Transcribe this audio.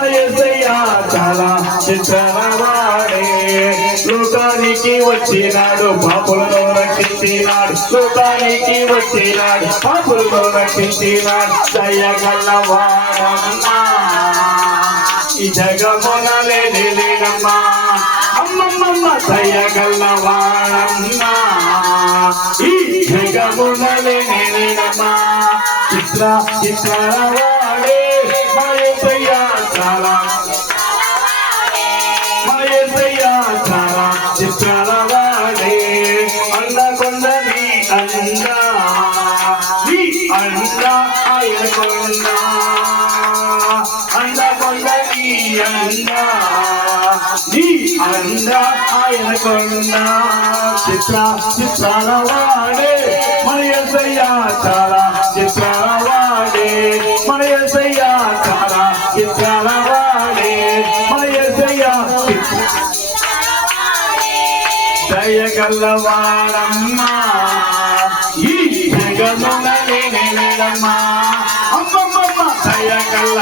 మన యేసయ్య చాలా చిత్రవాడే లోకానికి వచ్చినాడు పాపులను రక్షించినాడు లోకానికి వచ్చినాడు పాపులను రక్షించినాడు దయగలవాడన్నా ఈ జగమున లేనమ్మా అమ్మమ్మ దయగలవాడన్నా ఈ జగమున లేనమ్మా చిత్రవాడే మా యేసయ్య చాలా చిత్రవాడే అండకొండని అండ ఆయన కొండ అండకొండని అండ ఆయన కొండ చిత్రవాడే మన యేసయ్య చాలా చిత్రవాడే మన యేసయ్య చాలా చిత్రవాడే మన యేసయ్య దయగలవాడమ్మా ఈ జగమున లేనమ్మా అమ్మమ్మ దయగల